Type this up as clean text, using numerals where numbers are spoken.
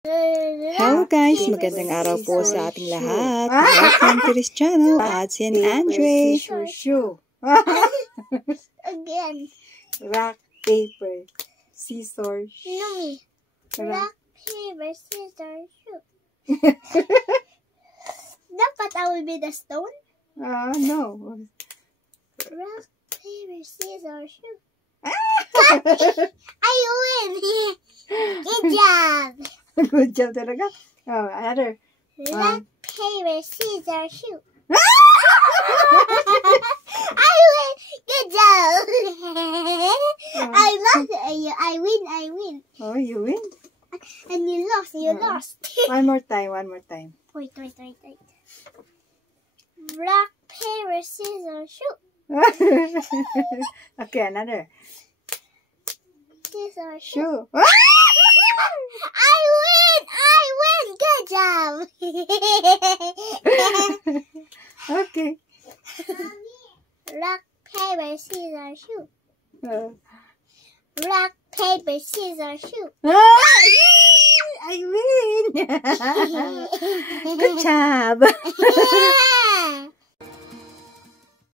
Hello guys! Magandang araw po sa ating lahat. Welcome to this channel, Ads and Andre. Again. Rock, paper, scissors. No me. Rock, paper, scissors, shoot. Dapat I will be the stone? No. Rock, paper, scissors, shoot. I win! Good job! Good job talaga. Oh, another. Rock, paper, scissors, shoot. I win! Good job! I lost. I win. Oh, you win. And you lost. You lost. One more time. Wait. Rock, paper, scissors, shoot. Okay, another. Scissors, shoot. Shoe. I win! Good job! Okay. Rock, paper, scissors, shoot. Uh, Rock, paper, scissors, shoot. I win! Good job!